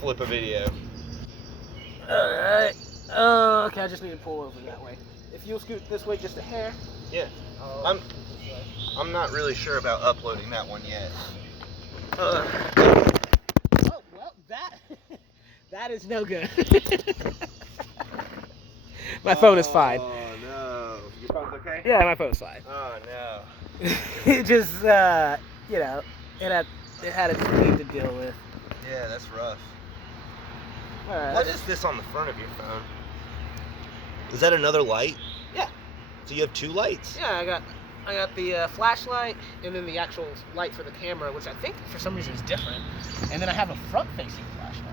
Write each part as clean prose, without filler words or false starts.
flip a video. Alright. Okay, I just need to pull over that way. If you'll scoot this way just a hair. Yeah. I'm not really sure about uploading that one yet. Oh, well, that is no good. My phone is fine. Oh, no. Your phone's okay? Yeah, my phone's fine. Oh, no. It just, you know, it had its thing to deal with. Yeah, that's rough. Alright. What is this on the front of your phone? Is that another light? Yeah. So you have two lights? Yeah, I got the flashlight and then the actual light for the camera, which I think for some reason is different. And then I have a front-facing flashlight.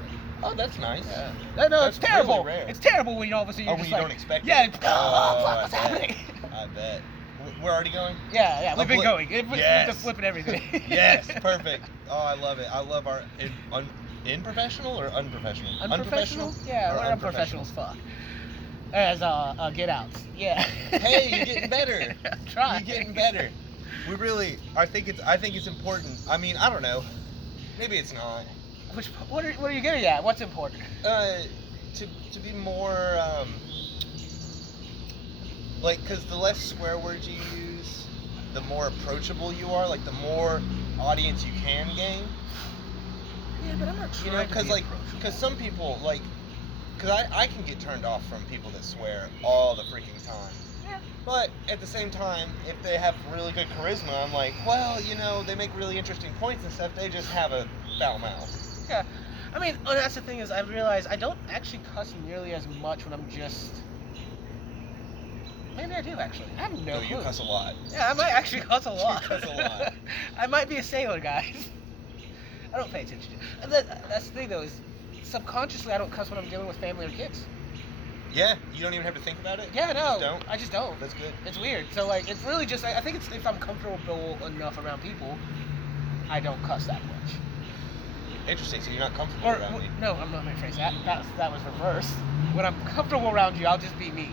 Oh, that's nice. Yeah. No, it's That's terrible. really rare. It's terrible when you all of a sudden you're just when you like, don't expect yeah, it. what's happening? I bet. We're already going? Yeah, we've been going. Yes. Just flipping everything. Yes, perfect. Oh, I love it. I love our in professional or unprofessional? Unprofessional? Yeah, we're unprofessional as fuck. As get outs. Yeah. Hey, you're getting better. I'm trying. You're getting better. We really. I think it's important. I mean, I don't know. Maybe it's not. What are you getting at? What's important? To be more like, because the less swear words you use, the more approachable you are. Like, the more audience you can gain. Yeah, but I'm not trying to be approachable. Because some people, like, because I can get turned off from people that swear all the freaking time. Yeah. But at the same time, if they have really good charisma, I'm like, well, you know, they make really interesting points and stuff. They just have a foul mouth. Yeah. I mean, that's the thing is I realize I don't actually cuss nearly as much when I'm just... Maybe I do, actually. I have no clue. You cuss a lot. Yeah, I might actually cuss a lot. You cuss a lot. I might be a sailor, guys. I don't pay attention to it. That's the thing, though, is subconsciously I don't cuss when I'm dealing with family or kids. Yeah? You don't even have to think about it? Yeah, no. You just don't? I just don't. That's good. It's weird. So, like, it's really just... I think it's if I'm comfortable enough around people, I don't cuss that much. Interesting, so you're not comfortable around me. No, I'm not going to phrase that. That was reverse. When I'm comfortable around you, I'll just be me.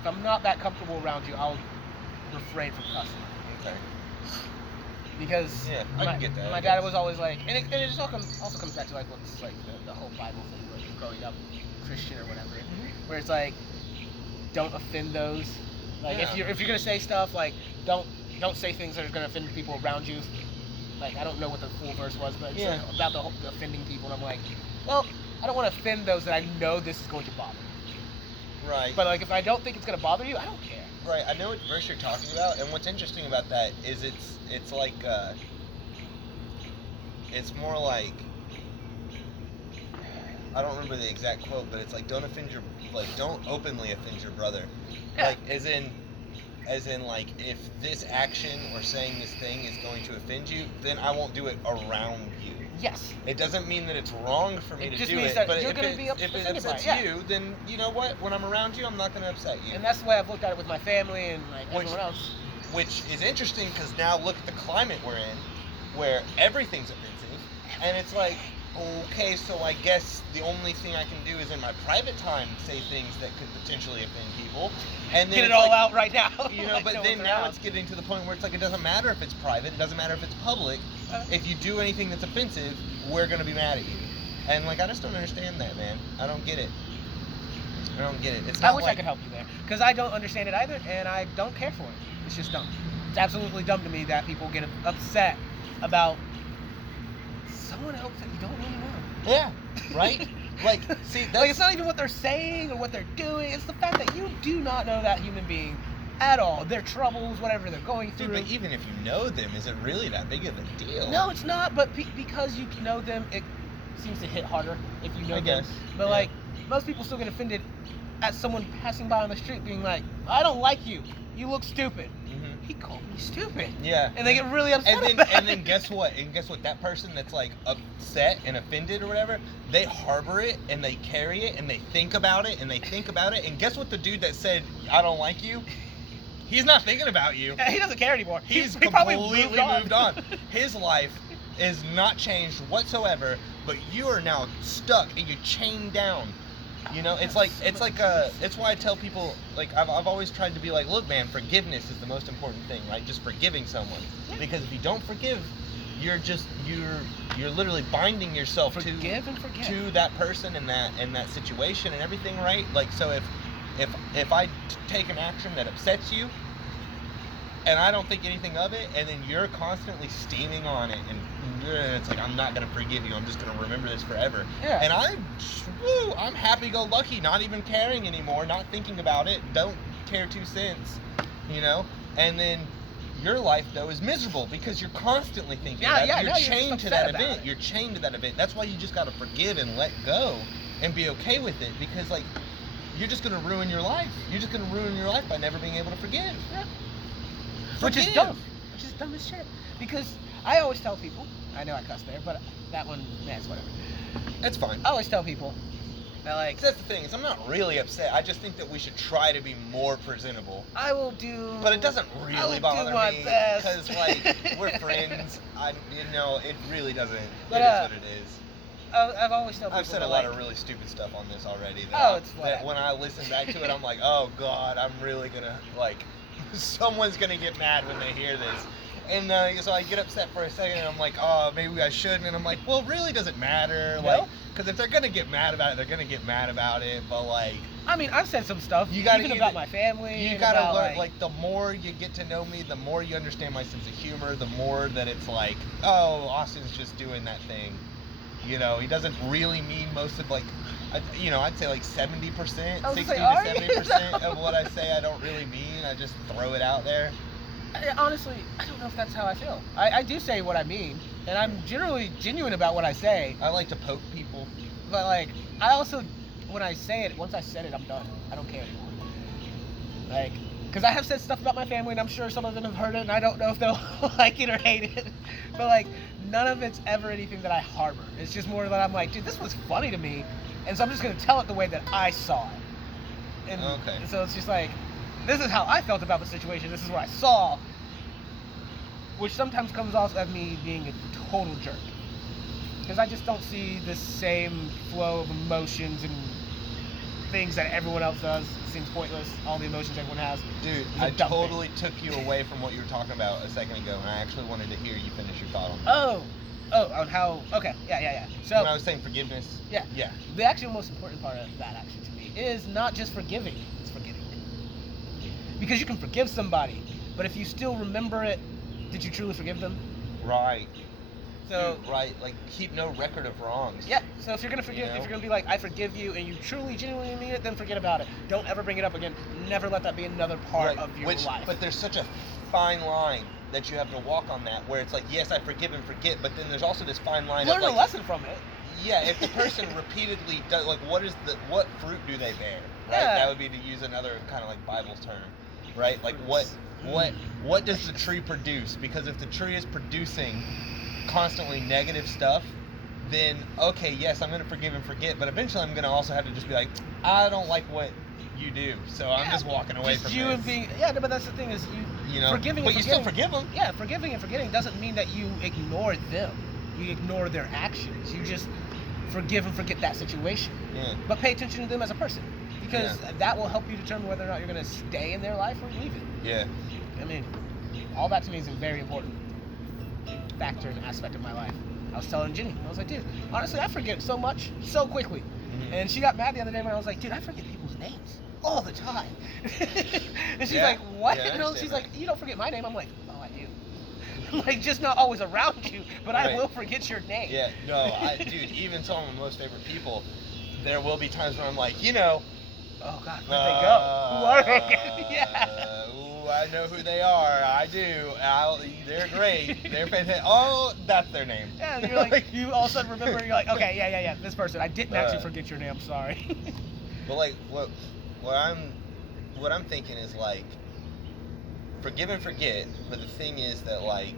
If I'm not that comfortable around you, I'll refrain from cussing. Okay. Because yeah, I can get that. My dad was always like, and it just also comes back to like what's like the whole Bible thing, like growing up Christian or whatever, where it's like, don't offend those. Like if you're gonna say stuff, like don't say things that are gonna offend people around you. Like, I don't know what the full verse was, but it's like about the offending people, and I'm like, well, I don't want to offend those that I know this is going to bother. Right. But like, if I don't think it's going to bother you, I don't care. Right. I know what verse you're talking about, and what's interesting about that is it's like it's more like, I don't remember the exact quote, but it's like don't openly offend your brother. Yeah. Like as in like, if this action or saying this thing is going to offend you, then I won't do it around you. Yes. It doesn't mean that it's wrong for me to do it. It just means that but you're if going to be if it upsets you, then you know what? When I'm around you, I'm not going to upset you. And that's the way I've looked at it with my family and like everyone else. Which is interesting because now look at the climate we're in, where everything's offensive, and it's like, okay, so I guess the only thing I can do is in my private time say things that could potentially offend people, and then get it all out right now. You know, but then now it's getting to the point where it's like it doesn't matter if it's private, it doesn't matter if it's public. If you do anything that's offensive, we're gonna be mad at you, and like I just don't understand that, man. I don't get it. I don't get it. It's not I wish I could help you there, because I don't understand it either, and I don't care for it. It's just dumb. It's absolutely dumb to me that people get upset about someone else that you don't really know. Yeah, right? Like, see, like it's not even what they're saying or what they're doing. It's the fact that you do not know that human being at all. Their troubles, whatever they're going through. Dude, but even if you know them, is it really that big of a deal? No, it's not. But because you know them, it seems to hit harder if you know them. guess. But like, most people still get offended at someone passing by on the street being like, I don't like you. You look stupid. Mm-hmm. He called me stupid. Yeah. And they get really upset and then guess what? And guess what? That person that's like upset and offended or whatever, they harbor it and they carry it and they think about it and they think about it. And guess what? The dude that said, I don't like you, he's not thinking about you. Yeah, he doesn't care anymore. He's he completely probably moved on. His life is not changed whatsoever, but you are now stuck and you're chained down. You know, it's why I tell people, like, I've always tried to be like, look, man, forgiveness is the most important thing, right? Just forgiving someone. Because if you don't forgive, you're literally binding yourself Forgive and forget. to that person and that situation and everything, right? Like, so if I take an action that upsets you and I don't think anything of it, and then you're constantly steaming on it, and it's like, I'm not gonna forgive you, I'm just gonna remember this forever. Yeah. And I'm happy-go-lucky, not even caring anymore, not thinking about it, don't care 2 cents, you know. And then your life though is miserable because you're constantly thinking about it. You're chained to that event. You're chained to that event. That's why you just gotta forgive and let go and be okay with it, because like, you're just gonna ruin your life. You're just gonna ruin your life by never being able to forgive. Yeah. Which is dumb. Which is dumb as shit. Because I always tell people, I know I cussed there, but that one, it's whatever. That's fine. I always tell people that, like... That's the thing, is I'm not really upset. I just think that we should try to be more presentable. I will do... But it doesn't really bother me, because, like, we're friends. It really doesn't. But, it is what it is. I've always told people I've said a lot of really stupid stuff on this already. That when I listen back to it, I'm like, oh, God, I'm really gonna, like... someone's gonna get mad when they hear this, and so I get upset for a second, and I'm like, oh, maybe I shouldn't, and I'm like, well, it really doesn't matter, like, because if they're gonna get mad about it, they're gonna get mad about it, but like, I mean, I've said some stuff, even about my family. You gotta learn, like, the more you get to know me, the more you understand my sense of humor, the more that it's like, oh, Austin's just doing that thing, you know, he doesn't really mean most of, like, I'd say like 70%, 60 to 70% of what I say I don't really mean. I just throw it out there. Honestly, I don't know if that's how I feel. I do say what I mean, and I'm generally genuine about what I say. I like to poke people. But, like, I also, when I say it, once I said it, I'm done. I don't care anymore. Like, because I have said stuff about my family, and I'm sure some of them have heard it, and I don't know if they'll like it or hate it. But, like, none of it's ever anything that I harbor. It's just more that I'm like, dude, this was funny to me. And so I'm just going to tell it the way that I saw it. And so it's just like, this is how I felt about the situation. This is what I saw. Which sometimes comes off as me being a total jerk. Because I just don't see the same flow of emotions and things that everyone else does. It seems pointless, all the emotions everyone has. Dude, I totally took you away from what you were talking about a second ago. And I actually wanted to hear you finish your thought on that. On how, okay, yeah. So when I was saying forgiveness. Yeah. The actual most important part of that, actually, to me, is not just forgiving, it's forgetting. Because you can forgive somebody, but if you still remember it, did you truly forgive them? Right. So, dude, right, like, keep no record of wrongs. Yeah, so if you're gonna forgive, if you're gonna be like, I forgive you, and you truly, genuinely mean it, then forget about it. Don't ever bring it up again. Never let that be another part of your life. But there's such a fine line that you have to walk on that, where it's like, yes, I forgive and forget, but then there's also this fine line Learn of, like, a lesson from it. Yeah, if the person repeatedly does, like, what fruit do they bear, right? Yeah. That would be, to use another kind of like Bible term, right? Like, what does the tree produce? Because if the tree is producing constantly negative stuff, then okay, yes, I'm gonna forgive and forget, but eventually I'm gonna also have to just be like, I don't like what you do, so I'm just walking away from you this. And being, but that's the thing is you know, forgiving, but you still forgive them. Yeah, forgiving and forgetting doesn't mean that you ignore them. You ignore their actions. You just forgive and forget that situation. Yeah. But pay attention to them as a person, because that will help you determine whether or not you're going to stay in their life or leave it. Yeah. I mean, all that to me is a very important factor and aspect of my life. I was telling Jenny, I was like, dude, honestly, I forget so much so quickly. Mm-hmm. And she got mad the other day when I was like, dude, I forget people's names all the time. And she's like, what? And she's like, you don't forget my name. I'm like, oh, I do. Like, just not always around you, but I will forget your name. Yeah, no, dude, even some of my most favorite people, there will be times when I'm like, oh God, where'd they go? Who are they? Yeah. I know who they are. I do. They're great. They're fantastic. Oh, that's their name. Yeah, and you're like, you all of a sudden remember, and you're like, okay, yeah, this person. I didn't actually forget your name. I'm sorry. But like, what I'm thinking is, like, forgive and forget. But the thing is that, like,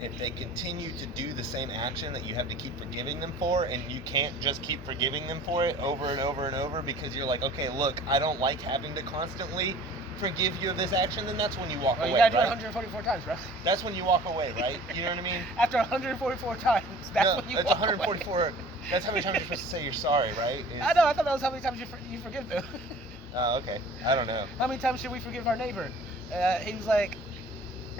if they continue to do the same action that you have to keep forgiving them for, and you can't just keep forgiving them for it over and over and over because you're like, okay, look, I don't like having to constantly forgive you of this action, then that's when you walk away. You gotta do it 144 times, bro. That's when you walk away, right? You know what I mean? After 144 times, that's when you walk away. It's 144. That's how many times you're supposed to say you're sorry, right? I know. I thought that was how many times you forgive them. Oh, okay. I don't know. How many times should we forgive our neighbor? He was like,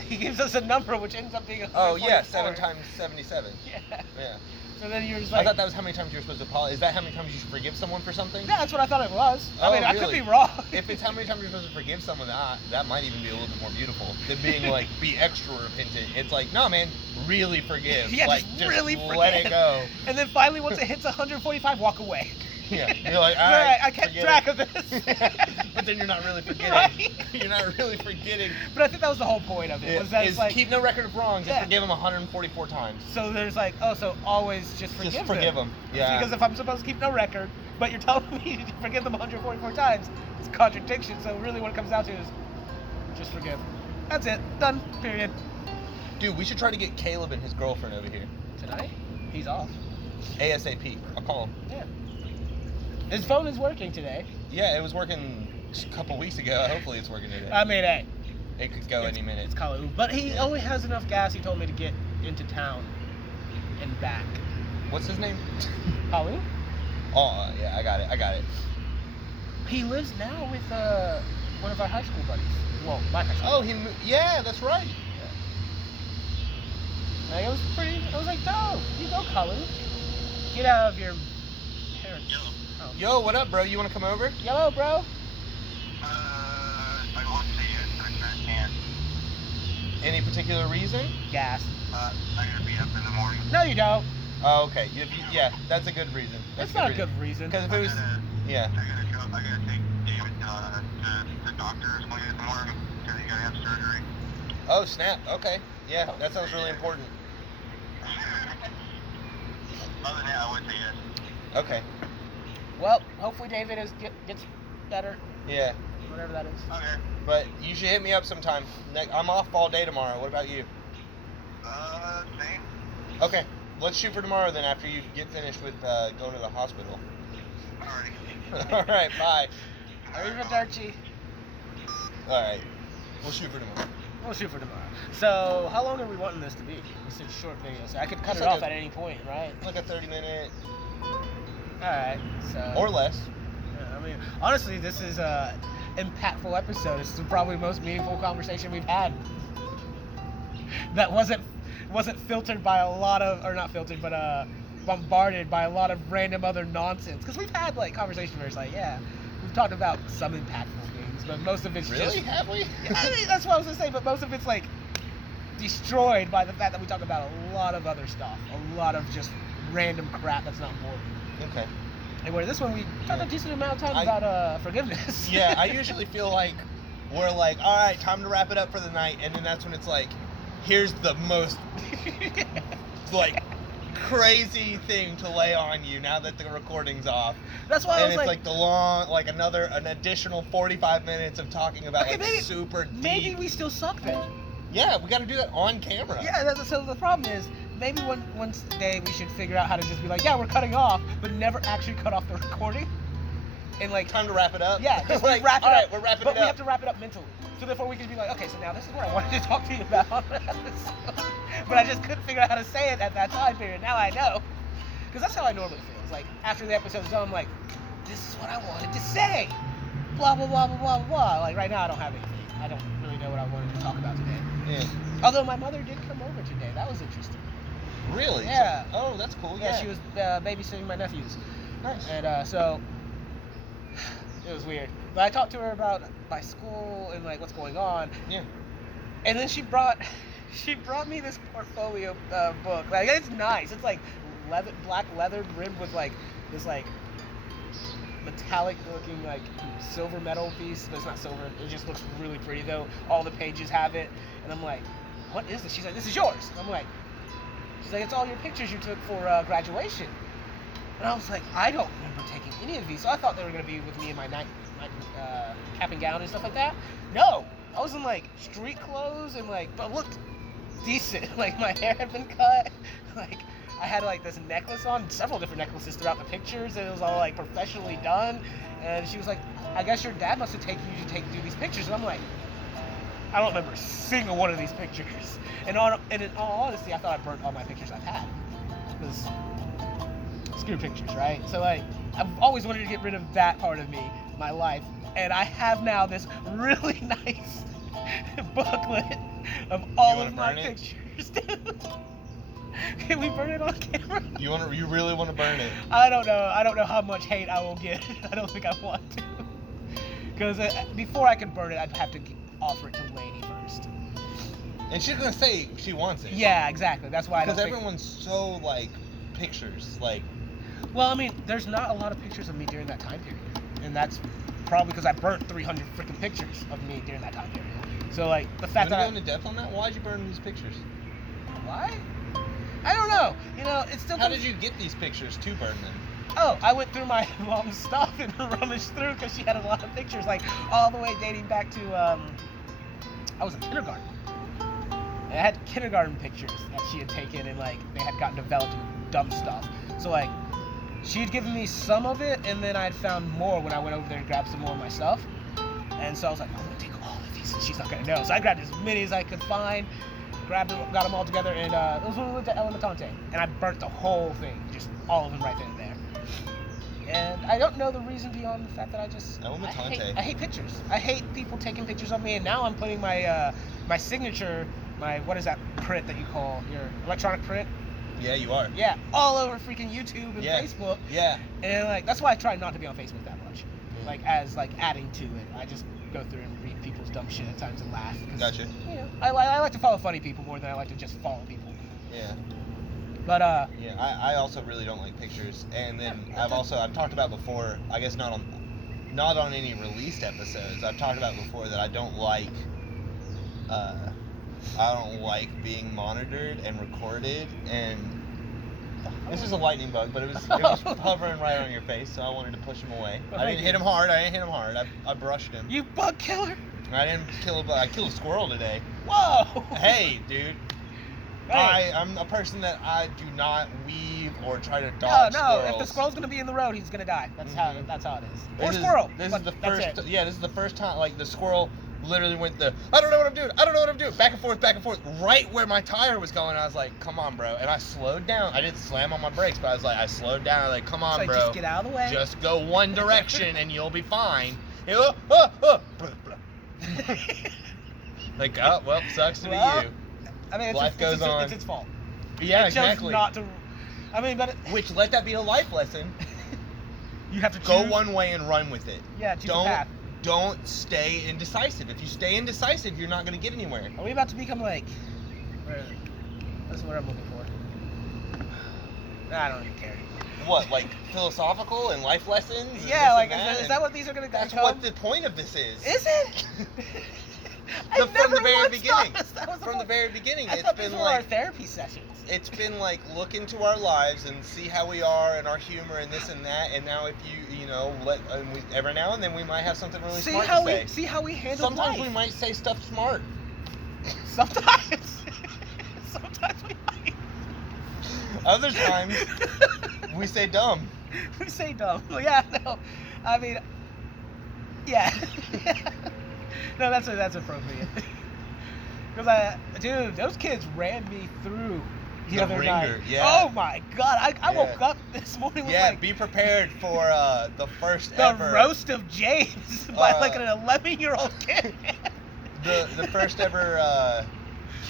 he gives us a number which ends up being 144. Oh yeah, 7 times 77. Yeah. Yeah. So then you're just I like, thought that was how many times you're supposed to apologize. Is that how many times you should forgive someone for something? yeah, that's what I thought it was. I Oh, mean, I could really? be wrong. If it's how many times you're supposed to forgive someone, that might even be a little bit more beautiful than being like, be extra repentant. It's like, no, man, really forgive. Yeah, like, just really let forgive. it go. And then finally, once it hits 145, walk away. Yeah, you're like, all All right, right, I kept forget track it. of this. But then you're not really forgetting. Right? You're not really forgetting. But I think that was the whole point of it. Was that Is it's like, keep no record of wrongs Yeah. and forgive them 144 times. so there's like, oh, so always just forgive Just forgive them. Yeah. Because if I'm supposed to keep no record, but you're telling me to forgive them 144 times, it's a contradiction. So really what it comes down to is just forgive. That's it. Done. Period. Dude, we should try to get Caleb and his girlfriend over here. Tonight, he's off. ASAP. I'll call him. Yeah. His phone is working today. Yeah, it was working a couple weeks ago. Hopefully it's working today. I mean, hey, It could go any minute. it's Kalu. But he Yeah. only has enough gas, he told me, to get into town and back. What's his name? Kalu? Oh, yeah, I got it. He lives now with one of our high school buddies. Well, my high school. Oh, yeah, that's right. Like, it was pretty. I was like, no, you go, Kalu. Get out of your parents. Oh. Yo, what up, bro? You want to come over? Yellow, bro. I won't see you. I can't. Any particular reason? Gas. I gotta be up in the morning. No, you don't. Oh, okay. Yeah, that's a good reason. That's not a good reason. Because if it was, yeah. I gotta take David to the doctor's when in the morning because he gotta have surgery. Oh, snap. Okay. Yeah, that sounds really important. Other than that, I would say yes. Okay. Well, hopefully David gets better, Yeah. whatever that is. Okay. But you should hit me up sometime. I'm off all day tomorrow. What about you? Same. Okay. Let's shoot for tomorrow then after you get finished with going to the hospital. Alrighty. All right. Bye. Arrivederci. All right. We'll shoot for tomorrow. We'll shoot for tomorrow. So, how long are we wanting this to be? It's a short video, so I could cut It's it like off at any point, right? Like a 30-minute Alright, so... or less. Yeah, I mean, honestly, this is a impactful episode. This is probably the most meaningful conversation we've had. That wasn't filtered by a lot of, or not filtered, but bombarded by a lot of random other nonsense. Because we've had like conversations where it's like, yeah, we've talked about some impactful things, but most of it's Really? just. Have we? I mean, that's what I was gonna say, but most of it's like destroyed by the fact that we talk about a lot of other stuff, a lot of just random crap that's not important. Okay. And where this one we talked a decent amount of time I- about forgiveness. Yeah, I usually feel like we're like, all right, time to wrap it up for the night, and then that's when it's like, here's the most like crazy thing to lay on you now that the recording's off. That's why I And was it's like, like the long, like an additional 45 minutes of talking about Okay, like maybe- super deep. maybe we still suck then. Yeah, we got to do that on camera. Yeah, so the problem is, maybe one day we should figure out how to just be like, yeah, we're cutting off, but never actually cut off the recording. And like, Time to wrap it up. yeah, just like, wrap it all right, up. we're wrapping but it we up. have to wrap it up mentally. So therefore we can be like, okay, so now this is what I wanted to talk to you about on the episode. But I just couldn't figure out how to say it at that time period. Now I know. Because that's how I normally feel. It's like, after the episode's done, I'm like, this is what I wanted to say. Blah, blah, blah, blah, blah, blah. Like, right now I don't have anything. I don't really know what I wanted to talk about today. Yeah. Although my mother did come over today. That was interesting. Really? Yeah. Oh, that's cool. Yeah, she was babysitting my nephews. Nice. And so, it was weird. But I talked to her about my school and like what's going on. Yeah. And then she brought me this portfolio book. Like, it's nice. It's like black leather rimmed with like this like metallic looking like silver metal piece, but it's not silver. It just looks really pretty though. All the pages have it, and I'm like, what is this? She's like, this is yours. And I'm like, she's like, it's all your pictures you took for graduation. And I was like, I don't remember taking any of these, so I thought they were gonna be with me in my night cap and gown and stuff like that. No, I was in like street clothes and like, but looked decent. Like my hair had been cut. Like I had like this necklace on, several different necklaces throughout the pictures, and it was all like professionally done. And she was like, I guess your dad must have taken you to do these pictures. And I'm like, I don't remember a single one of these pictures. And in all honesty, I thought I burnt all my pictures I've had. Because screw pictures, right? So like, I've always wanted to get rid of that part of me, my life. And I have now this really nice booklet of all wanna of my burn it? pictures, dude. Can we burn it on camera? You really want to burn it? I don't know. I don't know how much hate I will get. I don't think I want to. Because before I could burn it, I'd have to offer it to Lainey first. And she's gonna say she wants it. Yeah, exactly. That's why I don't Because think... everyone's so like pictures, like. Well, I mean, there's not a lot of pictures of me during that time period, and that's probably because I burnt 300 freaking pictures of me during that time period. So like the fact You that wanna go into depth on that? Why'd you burn these pictures? why? I don't know. You know, it's still. How did you get these pictures to burn them? Oh, I went through my mom's stuff and rummaged through because she had a lot of pictures, like all the way dating back to I was in kindergarten. And I had kindergarten pictures that she had taken and like they had gotten developed and dumb stuff. So like she had given me some of it and then I had found more when I went over there and grabbed some more myself. And so I was like, I'm gonna take all of these and she's not gonna know. So I grabbed as many as I could find, grabbed them, got them all together, and it was when we went to El Matante. And I burnt the whole thing, just all of them right then and there. And I don't know the reason beyond the fact that I just El Matante. I hate pictures. I hate people taking pictures of me, and now I'm putting my my signature, my what is that print that you call your electronic print? Yeah, you are. Yeah, all over freaking YouTube and Yeah. Facebook. Yeah. And like that's why I try not to be on Facebook that much. Like as like adding to it, I just go through and read people's dumb shit at times and laugh. Gotcha. You know, I like to follow funny people more than I like to just follow people. Yeah. But Yeah, I also really don't like pictures, and then I've talked about before. I guess not on any released episodes. I've talked about before that I don't like being monitored and recorded. And this is a lightning bug, but it was hovering right on your face, so I wanted to push him away. I didn't hit him hard. I brushed him. You bug killer! I didn't kill a bug. I killed a squirrel today. Whoa! Hey, dude. Hey. I'm a person that I do not weave or try to No, dodge no. squirrels. If the squirrel's gonna be in the road, he's gonna die. That's how it is. Or This is- squirrel. This but is the that's first. it. Yeah, this is the first time. Like the squirrel literally went I don't know what I'm doing. I don't know what I'm doing. Back and forth, right where my tire was going. I was like, come on, bro. And I slowed down. I didn't slam on my brakes, but I slowed down. I was like, come on, It's like, bro. just get out of the way. Just go one direction and you'll be fine. Like, oh, well, sucks to be Well, you. I mean, Life goes on. It's its fault. Yeah, It chose exactly. not to. I mean, but Which let that be a life lesson. you have to Go choose. one way and run with it. Yeah, choose a Don't path. don't stay indecisive. If you stay indecisive, you're not going to get anywhere. Are we about to become like? That's what I'm looking for. I don't even care. What, like philosophical and life lessons? And Yeah, this like and is that what these are gonna That's become? what the point of this is. Is it? From the very once beginning. thought that was From the very beginning, I it's thought these been were our like therapy sessions. it's been like look into our lives and see how we are and our humor and this and that. And now if you know every now and then we might have something really See smart how to say. see how we handle Sometimes life. we might say stuff smart. Sometimes. Sometimes we might. Other times we say dumb. We say dumb. Well, yeah, no. I mean, yeah. No, that's appropriate. Because dude, those kids ran me through the other night. ringer, yeah. Oh my god, I Yeah. woke up this morning with Yeah, like be prepared for the first the ever roast of James by like an 11-year-old kid. the first ever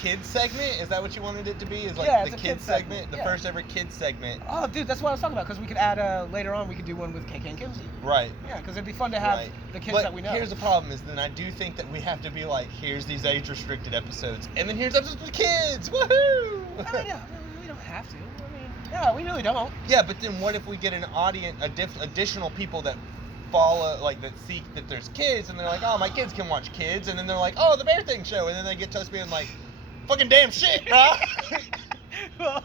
kid segment. Is that what you wanted it to be? Is like Yeah, the it's a kid kid segment, segment, the yeah. first ever kid segment. Oh, dude, that's what I was talking about. Because we could add later on, we could do one with KK and Kimsey. Right. Yeah, because it'd be fun to have Right. the kids But that we know. here's the problem: is then I do think that we have to be like, here's these age-restricted episodes, and then here's episodes with kids. Woohoo! I mean, yeah, we don't have to. I mean, yeah, we really don't. Yeah, but then what if we get an audience, additional people that follow, like that seek that there's kids, and they're like, oh, my kids can watch kids, and then they're like, oh, the Bear Thing show, and then they get to us being like, fucking damn shit, bro. Well,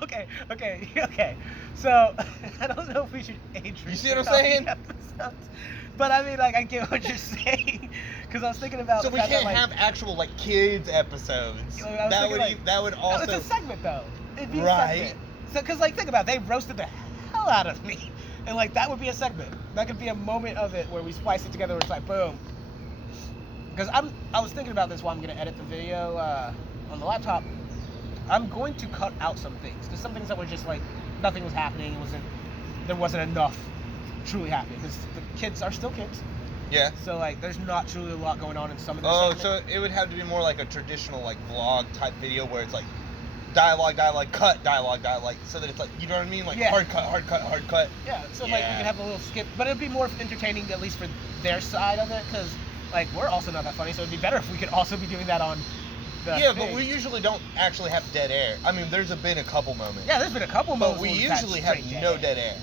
okay. So, I don't know if we should age You see what I'm restrict all the saying? episodes. But I mean, like, I get what you're saying. Because I was thinking about So the we fact can't that, like, have actual like kids episodes. You know, I was That thinking, would like, that would no, also it's a segment, though. It'd be a Right. segment. So, because, like, think about it. They roasted the hell out of me. And, like, that would be a segment. That could be a moment of it where we splice it together where it's like, boom. Because I was thinking about this while I'm going to edit the video on the laptop. I'm going to cut out some things. Because some things that were just, like, nothing was happening. There wasn't enough truly happening. Because the kids are still kids. Yeah. So like, there's not truly a lot going on in some of the. Oh, segments. so it would have to be more like a traditional like vlog type video where it's like dialogue, cut, dialogue, so that it's like, you know what I mean? Like Yeah. hard cut. Yeah. So like, we could have a little skip, but it'd be more entertaining, at least for their side of it, because like, we're also not that funny, so it'd be better if we could also be doing that on. Yeah, but we usually don't actually have dead air. I mean, there's been a couple moments. Yeah, there's been a couple moments. But we usually have no dead air.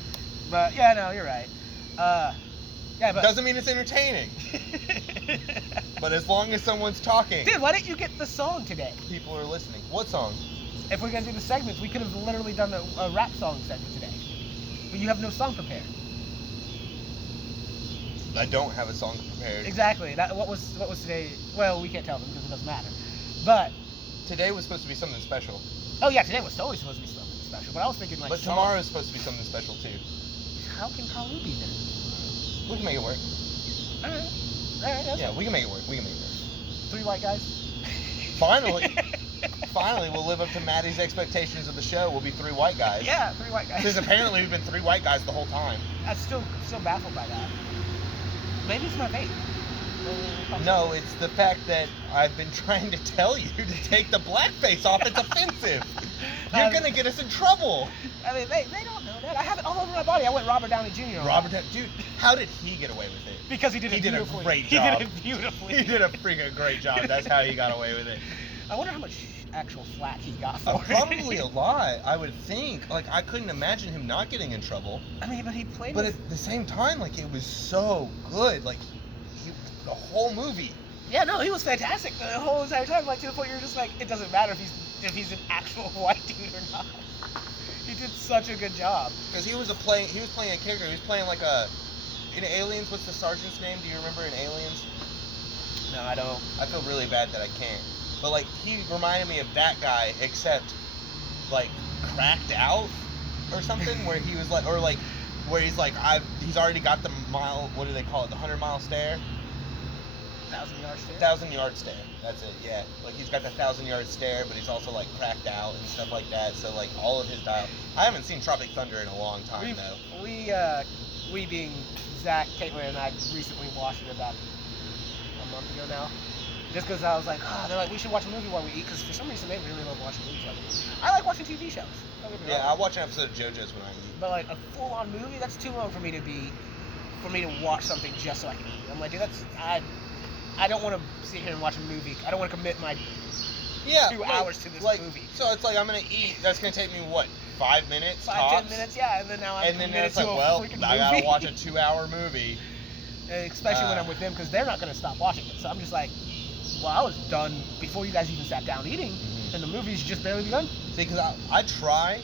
But yeah, no, you're right. Yeah, but doesn't mean it's entertaining. But as long as someone's talking, dude, why didn't you get the song today? people are listening. What song? If we're gonna do the segments, we could have literally done a rap song segment today. But you have no song prepared. I don't have a song prepared. Exactly. What was today? Well, we can't tell them because it doesn't matter. But today was supposed to be something special. Oh yeah, today was totally supposed to be something special. But I was thinking like. But tomorrow's supposed to be something special too. How can Kalu be then? We can make it work. All right. Yeah, we can make it work. 3 white guys. Finally, we'll live up to Maddie's expectations of the show. We'll be 3 white guys. Yeah, 3 white guys. Because apparently we've been 3 white guys the whole time. I'm still baffled by that. Maybe it's my vape. No, it's the fact that I've been trying to tell you to take the blackface off. It's offensive. You're gonna get us in trouble. I mean, they don't know that. I have it all over my body. I went Robert Downey Jr. Dude, how did he get away with it? Because he did it beautifully. A great job. He did it beautifully. He did a freaking great job. That's how he got away with it. I wonder how much actual flack he got for it. Probably a lot, I would think. Like, I couldn't imagine him not getting in trouble. I mean, but he played. But at the same time, like, it was so good. Like, the whole movie. Yeah, no, he was fantastic the whole entire time. Like, to the point you're just like, it doesn't matter if he's an actual white dude or not. He did such a good job. Because he was playing a character. He was playing like in Aliens. What's the sergeant's name? Do you remember in Aliens? No, I don't. I feel really bad that I can't. But like, he reminded me of that guy, except like cracked out or something, where he was like, or like, where he's like, he's already got the mile. What do they call it? The 100-mile stare. 1,000-yard stare. 1,000-yard stare. That's it. Yeah. Like, he's got the 1,000-yard stare, but he's also like cracked out and stuff like that. So like, all of his dialogue. I haven't seen Tropic Thunder in a long time though. We being Zach, Caitlin, and I recently watched it about a month ago now. Just because I was like, they're like, we should watch a movie while we eat, because for some reason they really love watching movies while we eat. I like watching TV shows. Yeah, I watch an episode of JoJo's when I eat. But like a full-on movie, that's too long for me to watch something just so I can eat. I'm like, dude, I don't want to sit here and watch a movie. I don't want to commit my 2 hours to this movie. So it's like, I'm gonna eat. That's gonna take me what, 5 minutes? 5-10 minutes, yeah. And then now I'm committed to a freaking movie. I gotta watch a 2-hour movie. Especially when I'm with them, because they're not gonna stop watching it. So I'm just like, well, I was done before you guys even sat down eating, and the movie's just barely begun. See, because I try.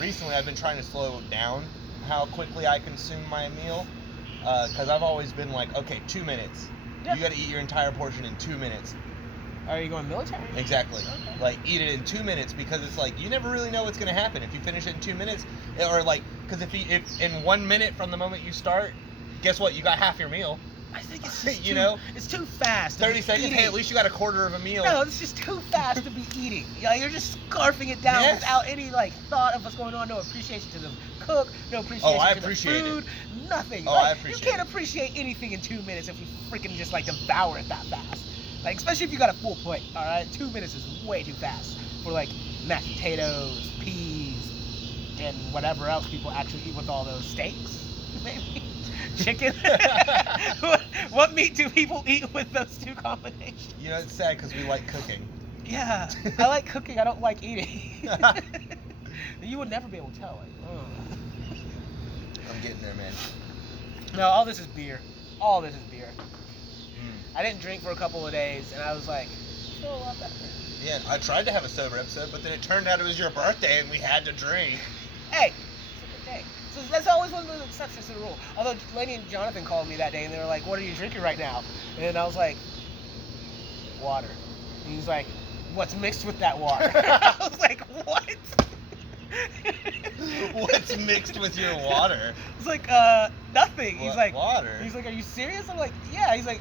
Recently I've been trying to slow down how quickly I consume my meal. Because I've always been like, okay, 2 minutes. Yeah. You got to eat your entire portion in 2 minutes. Are you going military? Exactly. Okay. Like, eat it in 2 minutes, because it's like, you never really know what's going to happen if you finish it in 2 minutes. Or like, because if in 1 minute from the moment you start, guess what? You got half your meal. I think it's just it's too fast. 30 seconds. Eating. Hey, at least you got a quarter of a meal. No, it's just too fast to be eating. You're just scarfing it down without any like thought of what's going on. No appreciation to the cook. No appreciation to the food. Nothing. I appreciate it. You can't appreciate anything in 2 minutes if you freaking just like devour it that fast. Like, especially if you got a full plate. All right, 2 minutes is way too fast for like mashed potatoes, peas, and whatever else people actually eat with all those steaks. Maybe. Chicken. What meat do people eat with those 2 combinations? You know, it's sad because we like cooking. Yeah, I like cooking. I don't like eating. You would never be able to tell. Like, I'm getting there, man. No, all this is beer. All this is beer. I didn't drink for a couple of days, and I was like, I feel a lot better. Yeah, I tried to have a sober episode, but then it turned out it was your birthday and we had to drink. Hey, it's a good day. So that's always one of those exceptions to the rule. Although Laney and Jonathan called me that day, and they were like, what are you drinking right now? And I was like, water. And he's like, what's mixed with that water? I was like, what? What's mixed with your water? It's like, nothing. He's like, water? He's like, are you serious? I'm like, yeah. He's like,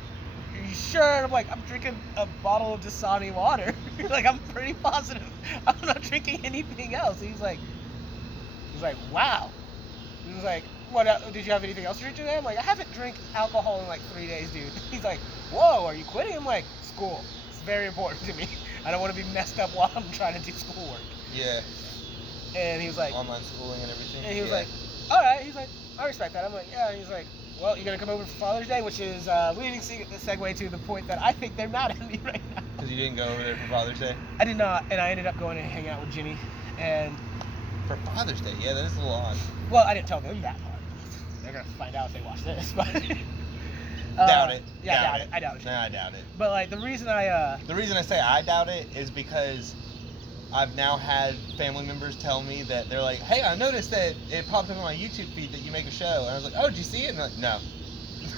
are you sure? And I'm like, I'm drinking a bottle of Dasani water. Like, I'm pretty positive I'm not drinking anything else. And he's like, wow. He was like, what, did you have anything else to drink today? I'm like, I haven't drank alcohol in like 3 days, dude. He's like, whoa, are you quitting? I'm like, school. It's very important to me. I don't want to be messed up while I'm trying to do schoolwork. Yeah. And he was like, Online schooling and everything. and he was like, all right. He's like, I respect that. I'm like, yeah. And he's like, well, you're going to come over for Father's Day, which is leading segue to the point that I think they're mad at me right now. Because you didn't go over there for Father's Day? I did not, and I ended up going and hanging out with Ginny. And For Father's Day? Yeah, that is a little odd. well, I didn't tell them that part. They're going to find out if they watch this, but... Doubt it. Yeah, Doubt I doubt it. Nah, I doubt it. But, like, the reason I say I doubt it is because I've now had family members tell me that they're like, hey, I noticed that it popped up on my YouTube feed that you make a show. And I was like, oh, did you see it? And they're like, no.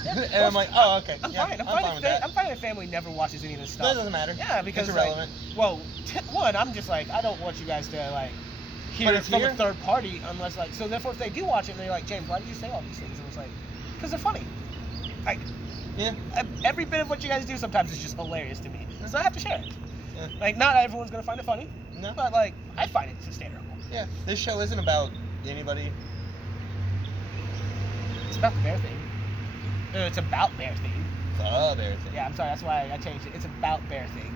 Yeah, and I'm like, oh, okay. I'm yeah, fine. I'm fine with that. I'm fine if family never watches any of this That stuff. doesn't matter. Yeah, because it's irrelevant. Like, well, one, I'm just like, I don't want you guys to like hear But it it's from here. a third party unless like. So therefore, if they do watch it, and they're like, James, why do you say all these things? And it's like, because they're funny. Like, Yeah. every bit of what you guys do sometimes is just hilarious to me, and so I have to share it. Yeah. Like, not everyone's gonna find it funny, No. but like, I find it hysterical. Yeah. This show isn't about anybody. It's about the bear thing. It's about bear thing. The bear thing. Yeah, I'm sorry. That's why I changed it. It's about bear thing.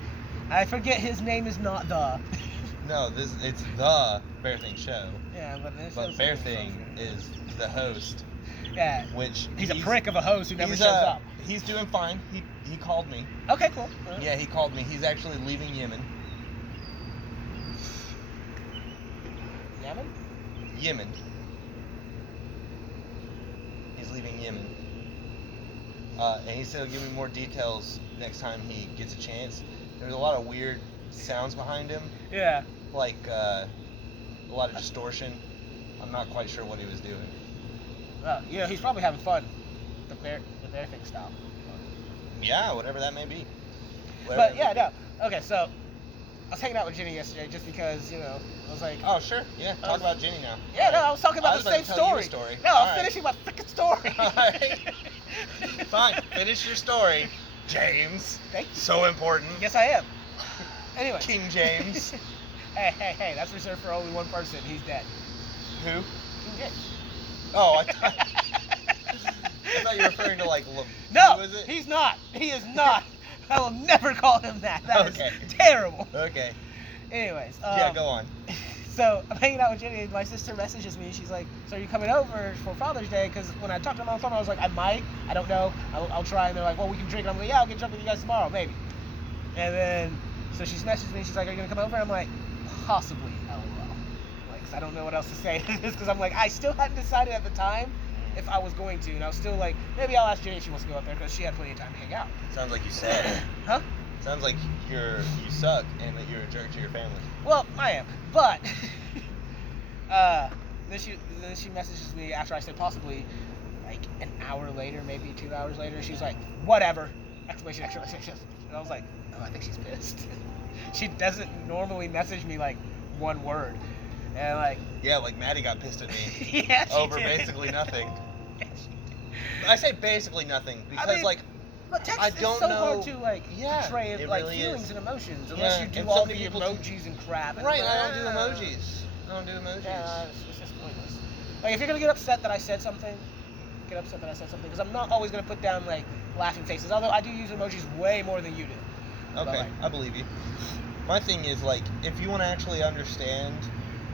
I forget his name is not the. No, it's the Bear Thing show. Yeah, but this But is Bear Thing is the host, yeah. which He's a prick of a host who never he's, shows up. He's doing fine. He called me. Okay, cool. All right. Yeah, he called me. He's actually leaving Yemen. Yemen? Yemen. He's leaving Yemen. And he said he'll give me more details next time he gets a chance. There's a lot of weird sounds behind him, Yeah. like a lot of distortion. I'm not quite sure what he was doing. Yeah, he's probably having fun. The bear thing style. Yeah, whatever that may be. But yeah, no. Okay, so I was hanging out with Ginny yesterday just because, I was like, Oh, sure. Yeah, talk was- about Ginny now. yeah, no, I was talking about I was the about same to tell you a story. story. No, All I'm right. finishing my freaking story. All right. Fine, finish your story, James. Thank you. So important. Yes, I am. Anyway. King James. Hey, that's reserved for only one person. He's dead. Who? King James. Oh, I thought you were referring to like. No, who is it? he's not. He is not. I will never call him that. That is Okay. terrible. Okay. Anyways. Yeah, go on. So I'm hanging out with Jenny, and my sister messages me. She's like, "So are you coming over for Father's Day?" Because when I talked to them on the phone, I was like, "I might. I don't know. I'll try." And they're like, "Well, we can drink." And I'm like, "Yeah, I'll get drunk with you guys tomorrow, maybe." And then, so she's messaged me. She's like, "Are you gonna come over?" And I'm like, "Possibly, LOL." Like, 'cause I don't know what else to say to this. Because I'm like, I still hadn't decided at the time if I was going to, and I was still like, maybe I'll ask Jenny if she wants to go up there because she had plenty of time to hang out. Sounds like you said. Huh? Sounds like you suck and that you're a jerk to your family. Well, I am, but then she messages me after I said possibly, like an hour later, maybe 2 hours later. She's like, "Whatever!" Exclamation! And I was like, "Oh, I think she's pissed." She doesn't normally message me like one word, and like, Yeah, like Maddie got pissed at me yeah, she over did. basically nothing. Yeah, she did. I say basically nothing because I mean, like But text I is don't so know- hard to like Yeah, portray it like really feelings is. and emotions unless Yeah, you do and all so the many people emojis and crap. And right, I'm I like, don't do emojis. I don't do emojis. Yeah, it's just pointless. Like, if you're gonna get upset that I said something, get upset that I said something, because I'm not always gonna put down like laughing faces. Although I do use emojis way more than you do. But, Okay, like, I believe you. My thing is like, if you want to actually understand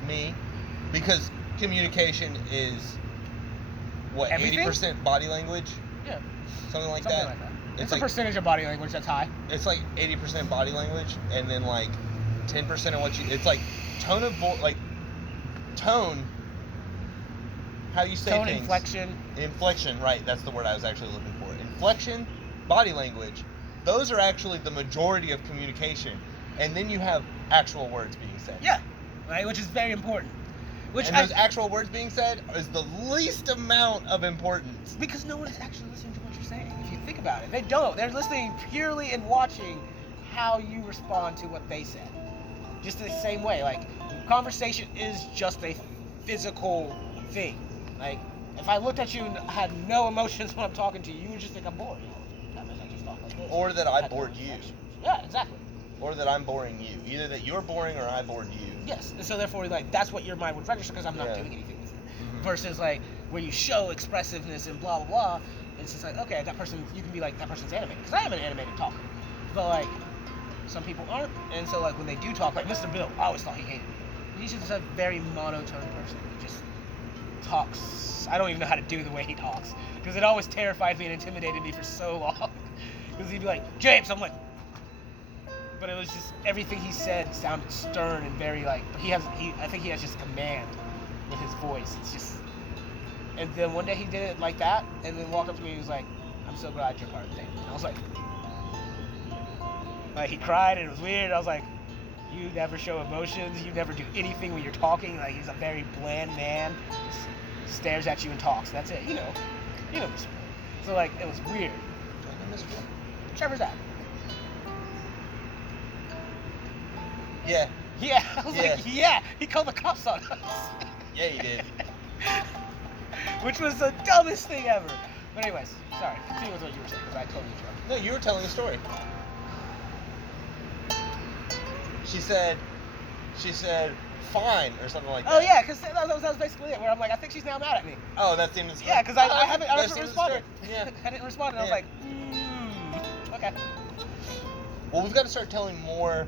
me, because communication is what Everything? 80% body language, yeah, something like something that. like that. It's It's like a percentage of body language that's high. it's like 80% body language, and then like 10% of what you. It's like tone of voice, like tone. How do you say Tone, things? inflection. Inflection, right? That's the word I was actually looking for. Inflection, body language. Those are actually the majority of communication, and then you have actual words being said. Yeah, right, which is very important. Which And those actual words being said is the least amount of importance. because no one is actually listening to what you're saying. If you think about it, they don't. They're listening purely and watching how you respond to what they said. Just the same way, like conversation is just a physical thing. Like if I looked at you and had no emotions when I'm talking to you, you would just think I'm bored. I just talk like this. Or that I Had no bored you. reflection. Yeah, exactly. Or that I'm boring you. Either that you're boring or I bored you. Yes, and so therefore, like that's what your mind would register because I'm not Yeah. doing anything with it. Mhm. Versus like where you show expressiveness and blah blah blah. It's just like, okay, that person, you can be like, that person's animated, because I am an animated talker, but like some people aren't, and so like when they do talk, like Mr. Bill, I always thought he hated me. He's just a very monotone person. He just talks. I don't even know how to do the way he talks, because it always terrified me and intimidated me for so long. Because he'd be like, James, I'm like, but it was just everything he said sounded stern and very like. I think he has just command with his voice. It's just. And then one day he did it like that, and then walked up to me and he was like, "I'm so glad you're part of the thing." And I was like, he cried and it was weird. I was like, "You never show emotions. You never do anything when you're talking. Like he's a very bland man. Just stares at you and talks. That's it. You know, Mr. So like it was weird. Trevor's that. Yeah. Yeah. I was like, yeah. He called the cops on us. Yeah, he did. Which was the dumbest thing ever. But anyways, sorry. Continue with what you were saying, because I totally interrupted. No, you were telling a story. She said, fine, or something like that. Oh yeah, because that was basically it. Where I'm like, I think she's now mad at me. Oh, that's the end of the story. Yeah, because I haven't responded. Yeah. I didn't respond, and I was like, okay. Well, we've got to start telling more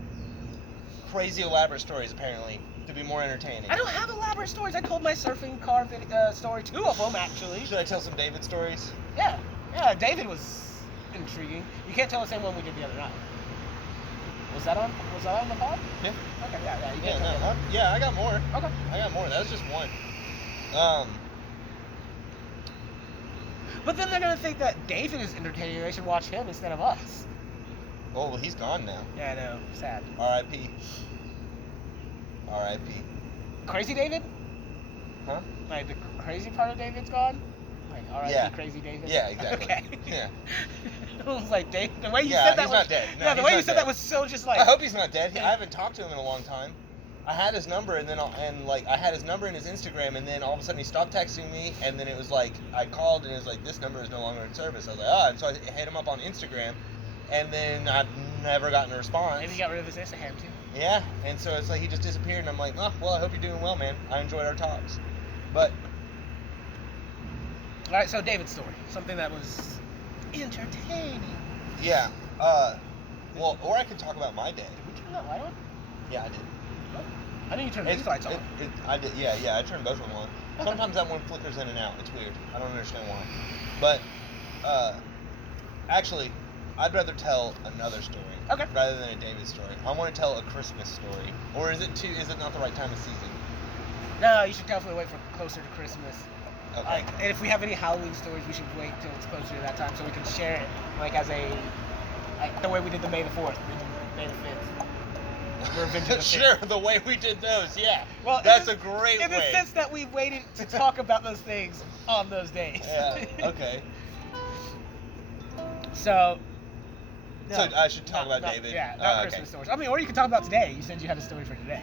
crazy elaborate stories, apparently, to be more entertaining. I don't have elaborate stories. I told my surfing car story, 2 of them actually. Should I tell some David stories? Yeah, David was intriguing. You can't tell the same one we did the other night. Was that on the pod? Yeah. Okay, yeah. You Yeah, can't tell me. yeah, I got more. Okay. I got more. That was just one. But then they're gonna think that David is entertaining. They should watch him instead of us. Oh, well, he's gone now. Yeah, I know. Sad. R.I.P. R.I.P. Crazy David? Huh? Like the crazy part of David's gone? Like R.I.P. Yeah. Crazy David? Yeah, exactly. Okay. Yeah. I was like, Dave, the way you Yeah, said that he's was not dead. No, yeah, the he's way you not said dead. that was so just like. I hope he's not dead. I haven't talked to him in a long time. I had his number, and then I had his number in his Instagram, and then all of a sudden he stopped texting me, and then it was like I called, and it was like, this number is no longer in service. I was like, oh, and so I hit him up on Instagram, and then I've never gotten a response. Maybe he got rid of his Instagram too. Yeah, and so it's like he just disappeared, and I'm like, oh, well, I hope you're doing well, man. I enjoyed our talks, but. All right, so David's story, something that was entertaining. Yeah. Well, or I could talk about my day. Did we turn that light on? Yeah, I did. I know you turned these lights on. I did. Yeah. I turned both of them on. Sometimes that one flickers in and out. It's weird. I don't understand why. But, actually, I'd rather tell another story. Okay. Rather than a David story. I want to tell a Christmas story. Or is it not the right time of season? No, you should definitely wait for closer to Christmas. Okay. And if we have any Halloween stories, we should wait till it's closer to that time so we can share it, like as the way we did the May the 4th, May the 5th. Revenge of the 5th. Sure, the way we did those, yeah. Well, that's a great way. In the sense that we waited to talk about those things on those days. Yeah. Okay. So. No, so I should talk about David. Yeah, not Christmas stories. I mean, or you can talk about today. You said you had a story for today.